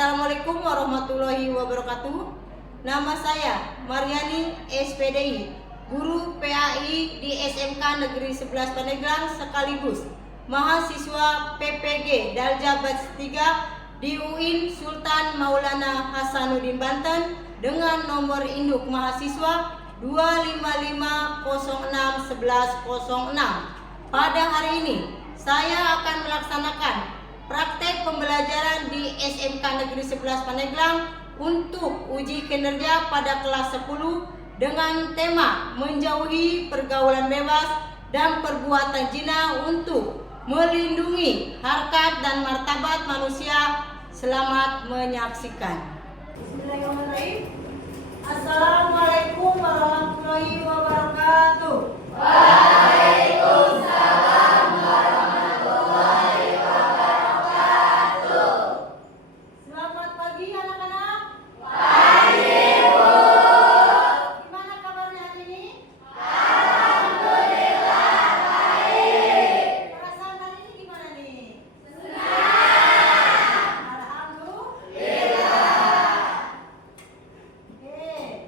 Assalamualaikum warahmatullahi wabarakatuh. Nama saya Mariani SPDI, guru PAI di SMK Negeri 11 Pandeglang sekaligus mahasiswa PPG Dalja Batch 3 di UIN Sultan Maulana Hasanuddin Banten dengan nomor induk mahasiswa 255061106. Pada hari ini saya akan melaksanakan praktek pembelajaran di SMK Negeri 11 Pandeglang untuk uji kinerja pada kelas 10 dengan tema menjauhi pergaulan bebas dan perbuatan zina untuk melindungi harkat dan martabat manusia. Selamat menyaksikan. Bismillahirrahmanirrahim. Assalamualaikum warahmatullahi wabarakatuh. Waalaikumsalam warahmatullahi wabarakatuh. Selamat pagi anak-anak. Pagi, Bu. Gimana kabarnya hari ini? Alhamdulillah baik. Perasaan hari ini gimana nih? Senang. Alhamdulillah. Oke.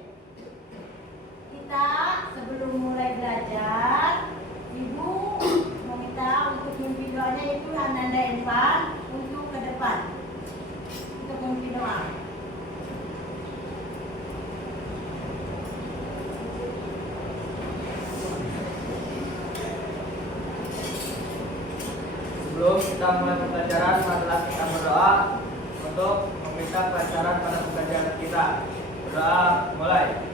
Kita sebelum mulai belajar, Ibu meminta untuk memimpin doanya, yaitu Ananda Irfan untuk ke depan. Untuk memimpin doa. Sebelum kita mulai pembelajaran, marilah kita berdoa untuk meminta kelancaran pada pembelajaran kita. Berdoa mulai.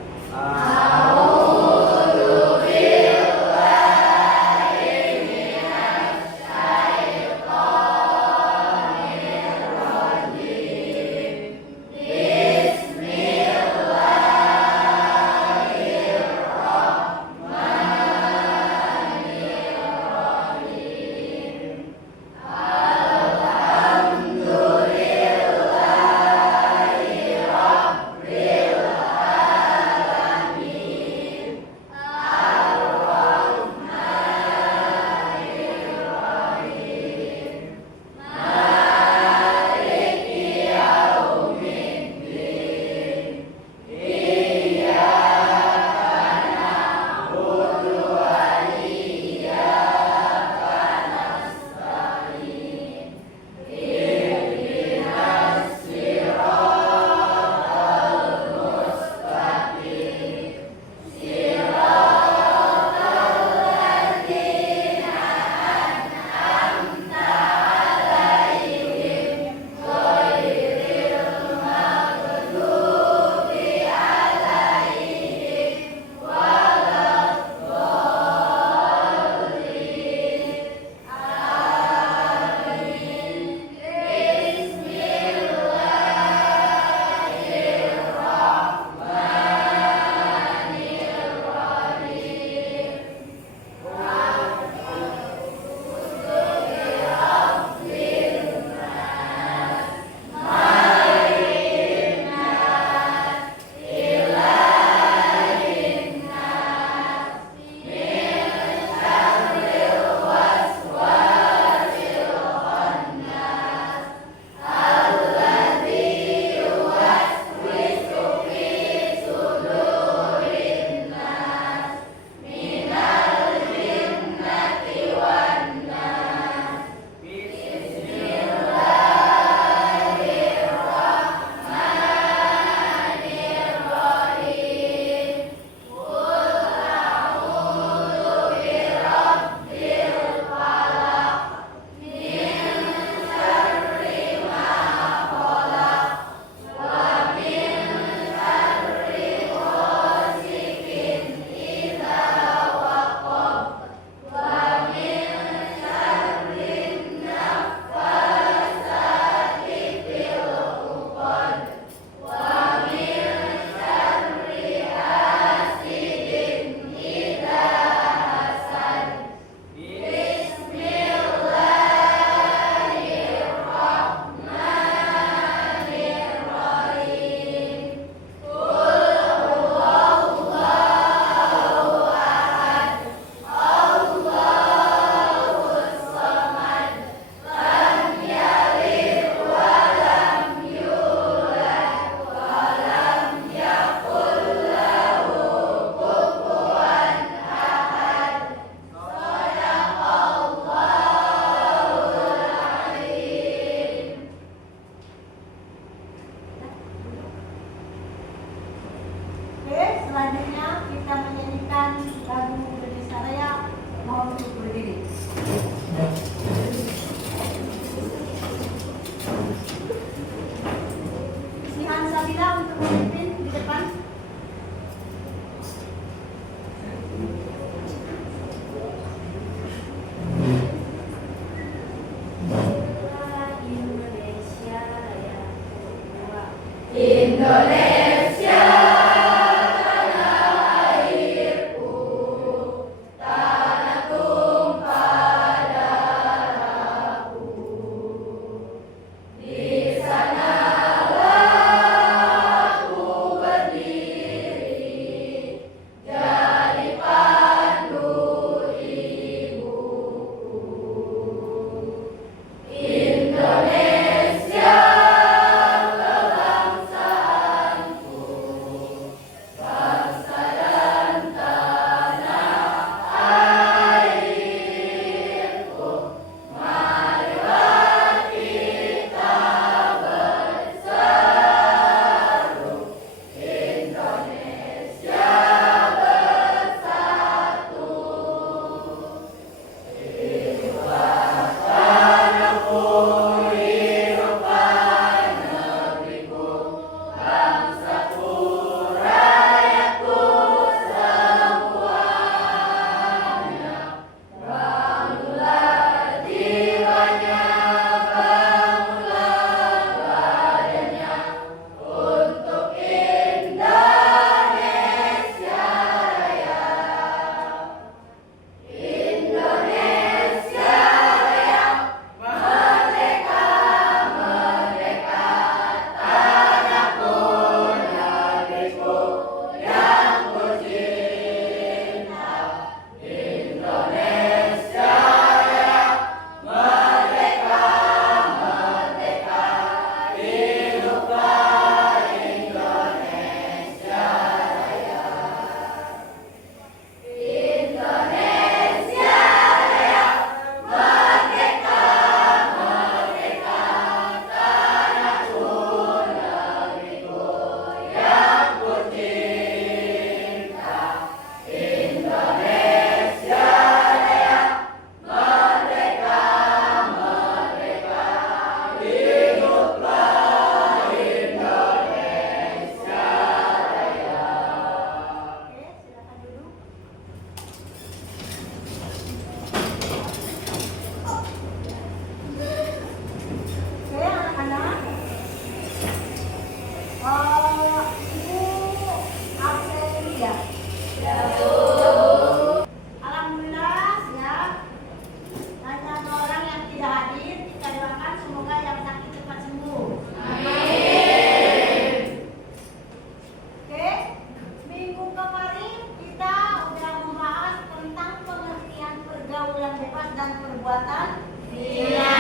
perbuatan zina.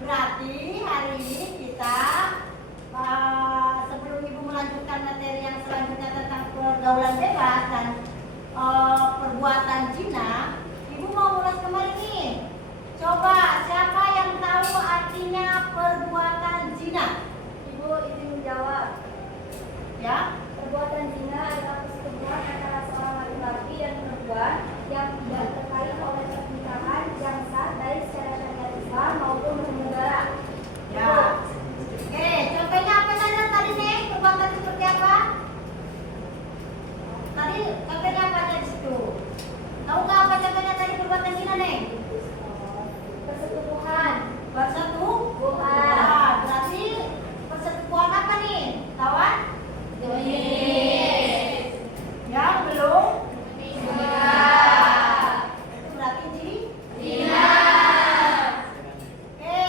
Berarti hari ini kita sebelum Ibu melanjutkan materi yang selanjutnya tentang pergaulan bebas dan perbuatan zina, Ibu mau ulas kembali nih. Coba siapa yang tahu artinya perbuatan zina? Ibu izin menjawab. Ya, Perbuatan zina adalah persetubuhan antara seorang laki-laki dan perempuan yang tidak terkait oleh pernikahan yang sah baik secara syariat Islam maupun hukum negara. ya. Oke, contohnya apa saja tadi nih? Perbuatan seperti apa? Tadi contohnya apa aja di situ? Tahu nggak apa contohnya tadi perbuatan zina nih? Persetubuhan. Persetubuhan. Berarti persetubuhan apa nih? Tawan? Yang belum? Itu berarti zina. Oke,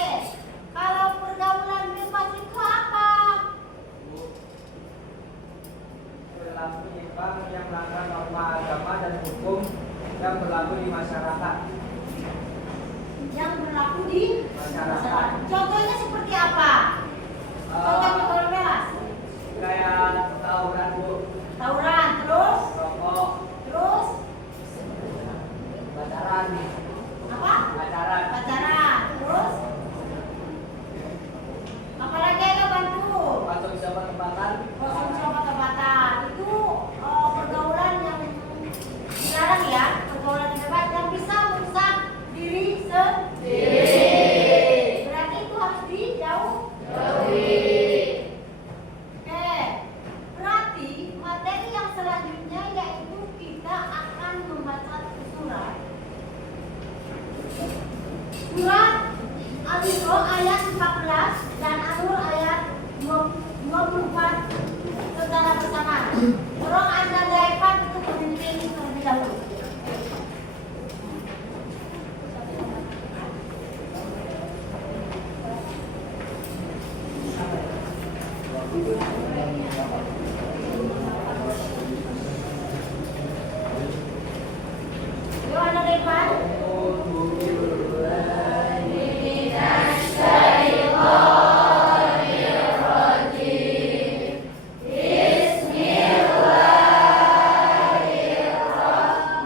kalau pergaulan bebas itu apa? Perilaku nyimpang yang melanggar norma agama dan hukum yang berlaku di masyarakat. Yang berlaku di Masyarakat. Contohnya seperti apa? Contoh pergaulan bebas. Kayak tawuran, Bu, Tawuran, terus? rokok, Terus? pacaran, Apa? pacaran, Pacaran, terus? Apalagi ada bantu? masuk sama tempatan, Kosong sama tempatan. Itu pergaulan yang dilarang ya, pergaulan bebas yang bisa merusak diri sendiri. Berarti itu harus dijauhi. Oke, berarti materi yang selanjutnya yaitu kita akan membaca surat. Surat Al-Isra ayat 14 dan An-Nur ayat 24 secara bersamaan. Tolong Anda daekan untuk pemimpin terlebih dahulu. Yuk Anda daekan. Bismillahirrahmanirrahim.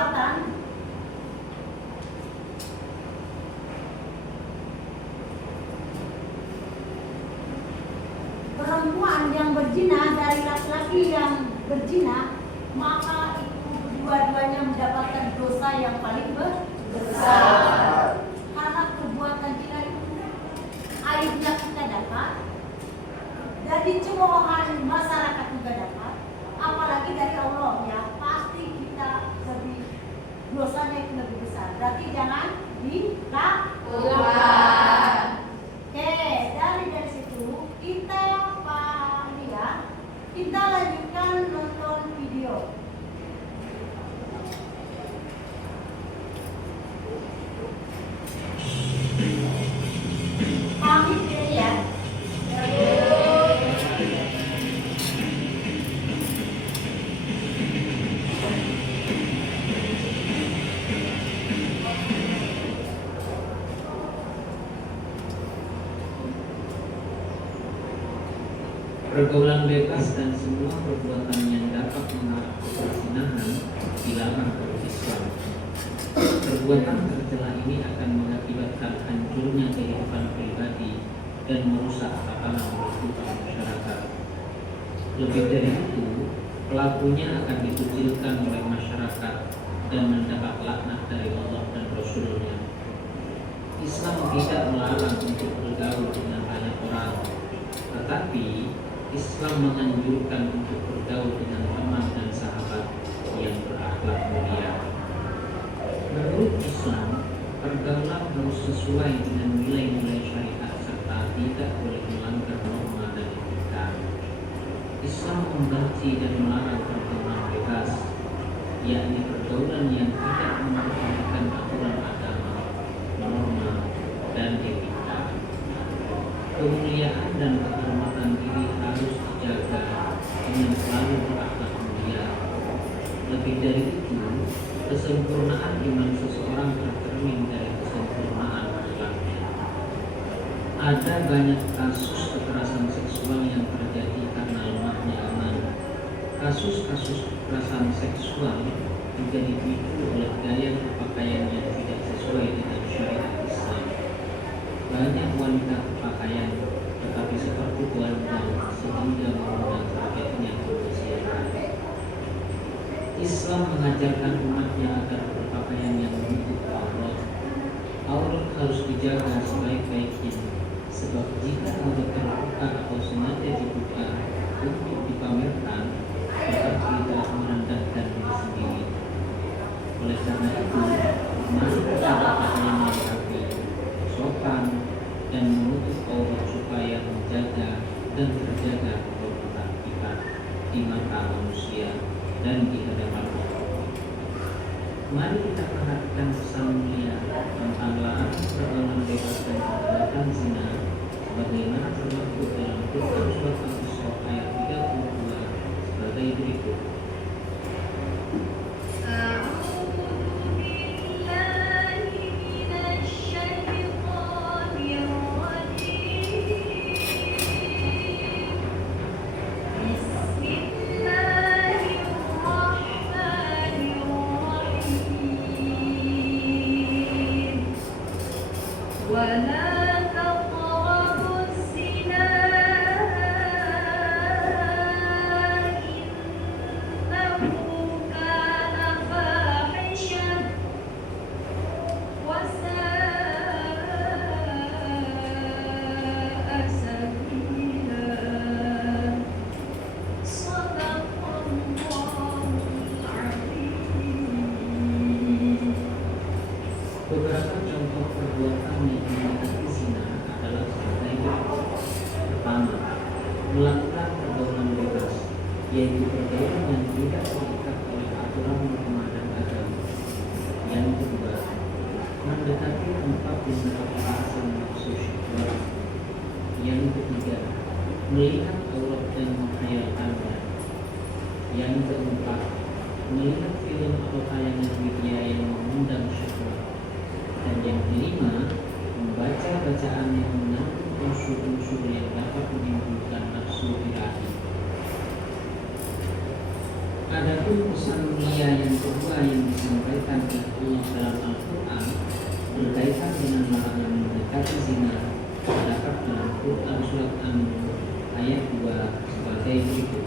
perbuatan perempuan yang berzina dari laki-laki yang berzina, maka itu dua-duanya mendapatkan dosa yang paling besar. Karena perbuatan zina itu aibnya kita dapat, dari cemoohan masyarakat juga dapat, apalagi dari Allah ya, pasti kita lebih dosanya itu lebih besar. Berarti jangan dilakukan. Oke, dari situ kita pahami ya. Kita lanjutkan nonton video. Pamit ya. Pergaulan bebas dan semua perbuatan yang dapat mengarah ke perzinahan dilarang oleh Islam. Perbuatan tercela ini akan mengakibatkan hancurnya kehidupan pribadi dan merusak tatanan kehidupan masyarakat. Lebih dari itu, pelakunya akan dikucilkan oleh masyarakat dan mendapat laknat dari Allah dan Rasul-Nya. Islam tidak melarang untuk bergaul dengan banyak orang, tetapi Islam menganjurkan untuk bergaul dengan teman dan sahabat yang berakhlak mulia. Menurut Islam, pergaulan harus sesuai dengan nilai-nilai syariat serta tidak boleh melanggar norma dan etika. Islam membenci dan melarang pergaulan bebas, yakni pergaulan yang tidak memperhatikan aturan agama, norma, dan etika. Kemuliaan dan kehormatan diri harus dijaga dengan selalu berakhlak mulia. Lebih dari itu, kesempurnaan iman seseorang tercermin dari kesempurnaan akhlaknya. Ada banyak kasus kekerasan seksual yang terjadi karena lemahnya iman. Kasus-kasus kekerasan seksual juga dipicu oleh gaya berpakaian yang tidak sesuai dengan syariat Islam. Banyak wanita berpakaian tetapi seperti telanjang sehingga mengundang kagetnya kemanusiaan. Islam mengajarkan umatnya agar berpakaian yang menutup aurat. Aurat harus dijaga sebaik-baiknya, sebab jika aurat terbuka atau sengaja dibuka untuk dipamerkan, berarti telah merendahkan diri sendiri. Oleh karena itu, mari kita berpakaian yang rapi, sopan, dan menutup aurat supaya menjaga dan terjaga kehormatan kita di mata manusia dan di hadapan Allah. Mari kita perhatikan pesan mulia tentang larangan pergaulan bebas dan perbuatan zina sebagaimana termaktub dalam Quran surat Al-Isra ayat 32 sebagai berikut. Beberapa contoh perbuatan yang mendekati zina adalah sebagai berikut. Pertama, melakukan pergaulan bebas, yaitu pergaulan yang tidak terikat oleh aturan norma dan agama. Yang kedua, mendekati tempat yang mendapatkan nafsu syahwat. Yang ketiga, melihat aurat dan menghayalkannya. Yang keempat, melihat film atau tayangan media yang mengundang syahwat. Dan yang kelima, membaca bacaan yang mengandung unsur-unsur yang dapat menimbulkan nafsu birahi. Adapun pesan mulia yang kedua yang disampaikan oleh Allah dalam Al-Quran berkaitan dengan larangan mendekati zina terdapat dalam Quran surat An-Nur ayat 2 sebagai berikut.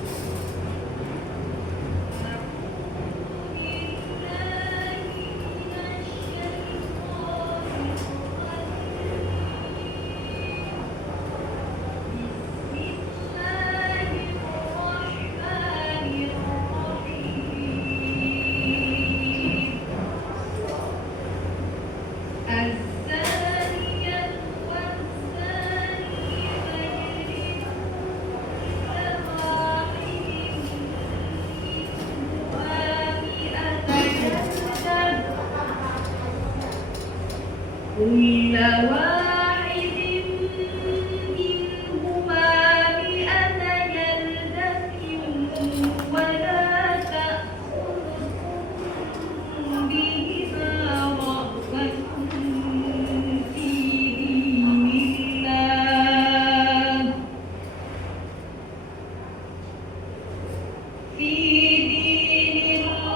كل واحد منهما 100 جلدة ولا تأخذكم بهما رأفة في دين الله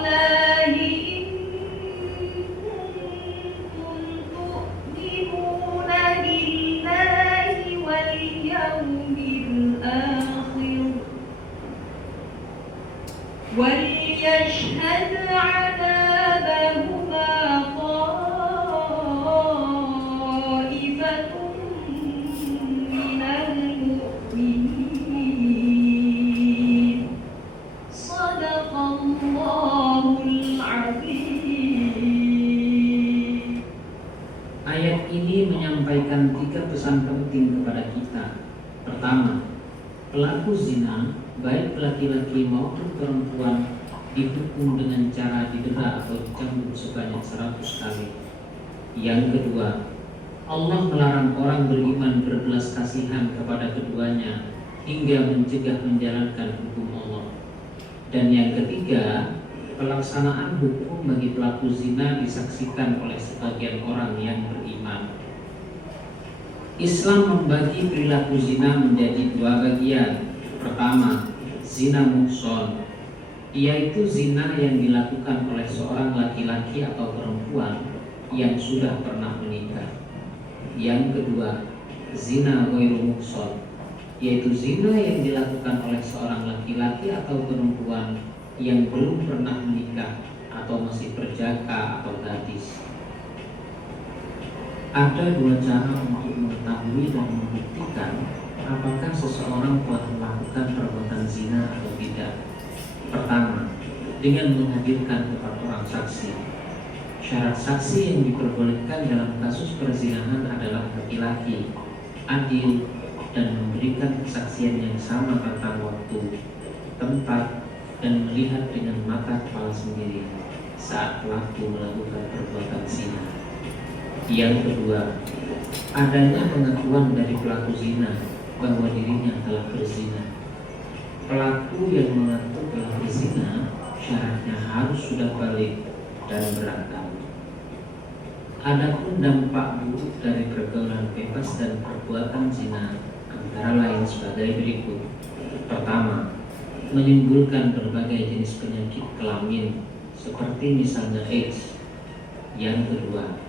وليشهد عذابهما طائفة من المؤمنين صدق الله العظيم. Ayat ini menyampaikan 3 pesan penting kepada kita. Pertama, pelaku zina, baik laki-laki maupun perempuan, dihukum dengan cara didera atau dicambuk sebanyak 100 kali. Yang kedua, Allah melarang orang beriman berbelas kasihan kepada keduanya hingga mencegah menjalankan hukum Allah. Dan yang ketiga, pelaksanaan hukum bagi pelaku zina disaksikan oleh sebagian orang yang beriman. Islam membagi perilaku zina menjadi 2 bagian. Pertama, zina muhson, yaitu zina yang dilakukan oleh seorang laki-laki atau perempuan yang sudah pernah menikah. Yang kedua, zina ghairu muhson, yaitu zina yang dilakukan oleh seorang laki-laki atau perempuan yang belum pernah menikah atau masih perjaka atau gadis. Ada 2 cara untuk mengetahui dan membuktikan apakah seseorang telah melakukan perbuatan zina atau tidak. Pertama, dengan menghadirkan 4 orang saksi. Syarat saksi yang diperbolehkan dalam kasus perzinahan adalah laki-laki, adil, dan memberikan kesaksian yang sama tentang waktu, tempat, dan melihat dengan mata kepala sendiri saat pelaku melakukan perbuatan zina. Yang kedua, adanya pengakuan dari pelaku zina bahwa dirinya telah berzina. Pelaku yang mengaku telah berzina syaratnya harus sudah balik dan berakal. Adapun dampak buruk dari pergaulan bebas dan perbuatan zina antara lain sebagai berikut. Pertama, menimbulkan berbagai jenis penyakit kelamin seperti misalnya AIDS. Yang kedua,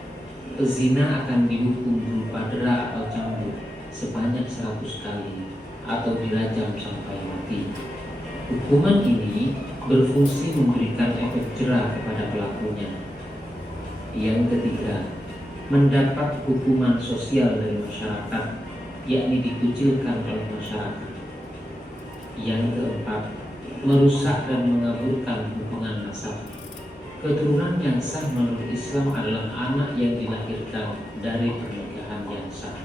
pezina akan dihukum berupa dera atau cambuk sebanyak 100 kali atau dirajam sampai mati. Hukuman ini berfungsi memberikan efek jera kepada pelakunya. Yang ketiga, mendapat hukuman sosial dari masyarakat, yakni dikucilkan oleh masyarakat. Yang keempat, merusak dan mengaburkan hubungan nasab. Keturunan yang sah menurut Islam adalah anak yang dilahirkan dari pernikahan yang sah.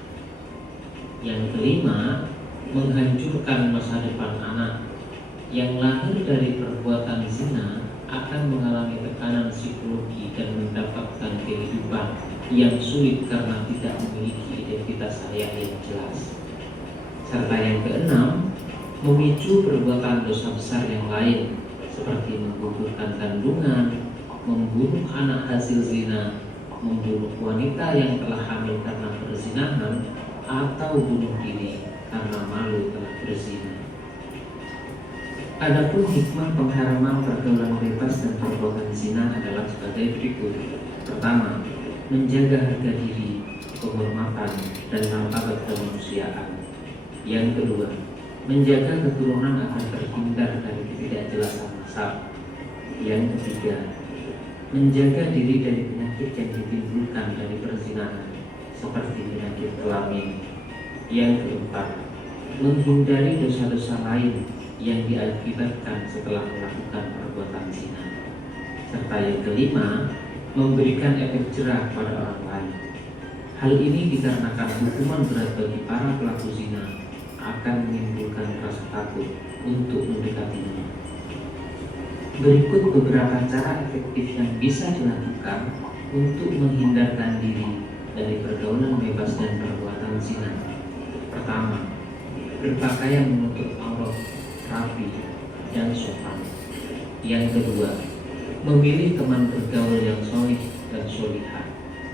Yang kelima, menghancurkan masa depan anak. Yang lahir dari perbuatan zina akan mengalami tekanan psikologi dan mendapatkan kehidupan yang sulit karena tidak memiliki identitas ayah yang jelas. Serta yang keenam, memicu perbuatan dosa besar yang lain seperti menggugurkan kandungan, membunuh anak hasil zina, membunuh wanita yang telah hamil karena perzinahan, atau bunuh diri karena malu telah berzina. Adapun hikmah pengharaman pergaulan bebas dan perbuatan zina adalah sebagai berikut. Pertama, menjaga harga diri, kehormatan, dan martabat kemanusiaan. Yang kedua, menjaga keturunan agar terhindar dari ketidakjelasan nasab. Yang ketiga, menjaga diri dari penyakit yang ditimbulkan dari perzinahan, seperti penyakit kelamin. Yang keempat, menghindari dosa-dosa lain yang diakibatkan setelah melakukan perbuatan zina. Serta yang kelima, memberikan efek jerah pada orang lain. Hal ini dikarenakan hukuman berat bagi para pelaku zina akan menimbulkan rasa takut untuk mendekatinya. Berikut beberapa cara efektif yang bisa dilakukan untuk menghindarkan diri dari pergaulan bebas dan perbuatan zina. Pertama, berpakaian menutup aurat rapi dan sopan. Yang kedua, memilih teman bergaul yang solih dan solihah.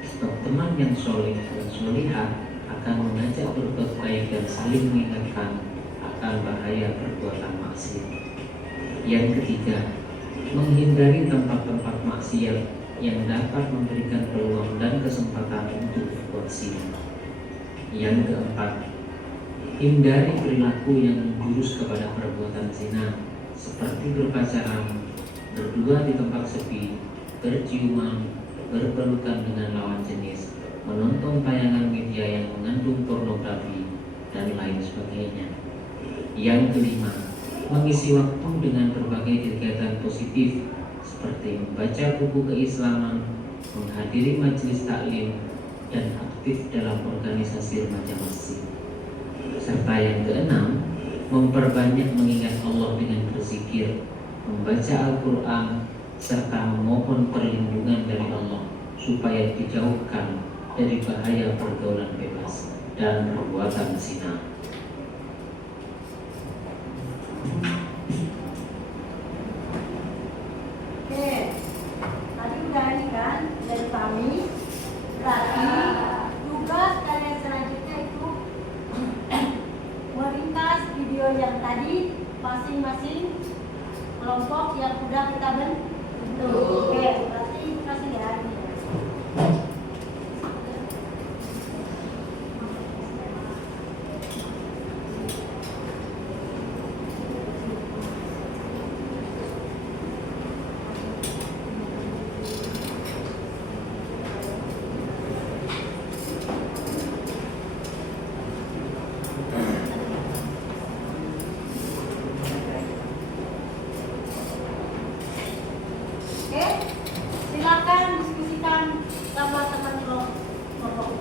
Sebab teman yang solih dan solihah akan mengajak berbuat baik dan saling mengingatkan akan bahaya perbuatan maksiat. Yang ketiga, menghindari tempat-tempat maksiat yang dapat memberikan peluang dan kesempatan untuk berbuat zina. Yang keempat, hindari perilaku yang menjurus kepada perbuatan zina, seperti berpacaran, berdua di tempat sepi, berciuman, berpelukan dengan lawan jenis, menonton tayangan media yang mengandung pornografi, dan lain sebagainya. Yang kelima, mengisi waktu dengan berbagai kegiatan positif seperti membaca buku keislaman, menghadiri majelis taklim, dan aktif dalam organisasi remaja masjid. Serta yang keenam, memperbanyak mengingat Allah dengan berzikir, membaca Al-Quran, serta memohon perlindungan dari Allah supaya dijauhkan dari bahaya pergaulan bebas dan perbuatan zina. Oke, tadi udah ini kan dari kami. Berarti tugas kalian selanjutnya itu meringkas video yang tadi masing-masing kelompok yang sudah kita bentuk. Oke, berarti kasih ya. Oke, silakan diskusikan sama teman kelompok.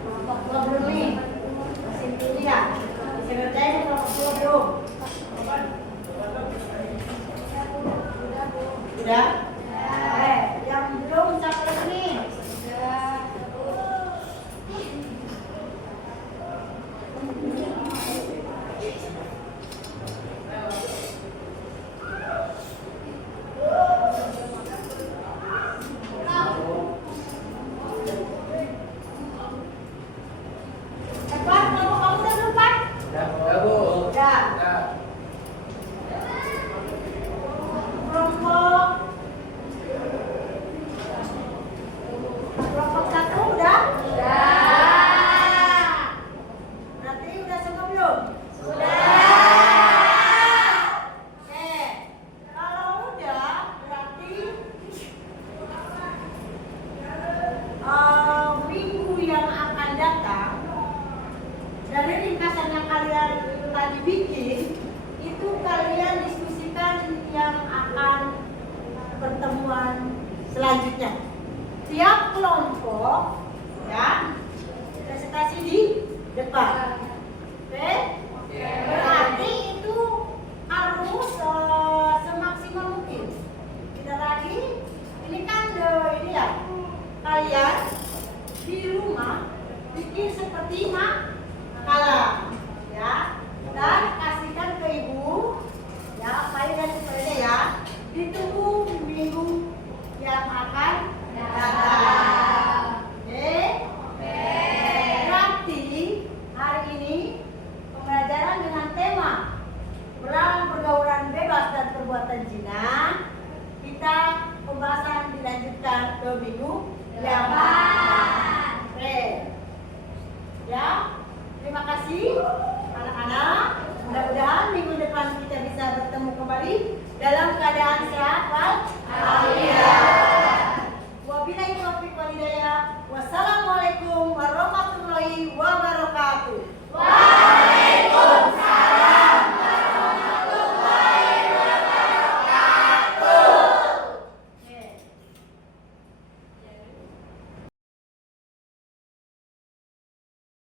Kelompok dua belum nih? Masih belum ya? Masih ngerjain kelompok dua belum? Udah? Yang belum siapa lagi nih? Cepat, kelompok kamu udah belum, Pak? Udah. Kelompok satu udah? Udah. Berarti udah semua belum? Oke. Kalau udah, berarti minggu yang akan datang dari ringkasan yang kalian tadi bikin, itu kalian diskusikan yang akan pertemuan selanjutnya. Tiap kelompok ya presentasi di depan. Oke? Berarti itu harus semaksimal mungkin. Tidak lagi ini kan ini ya. Kalian di rumah bikin seperti makalah ya, dan kasihkan ke ibu ya, file dan sebagainya ya. Ditunggu minggu dalam keadaan sehat wal? Amin.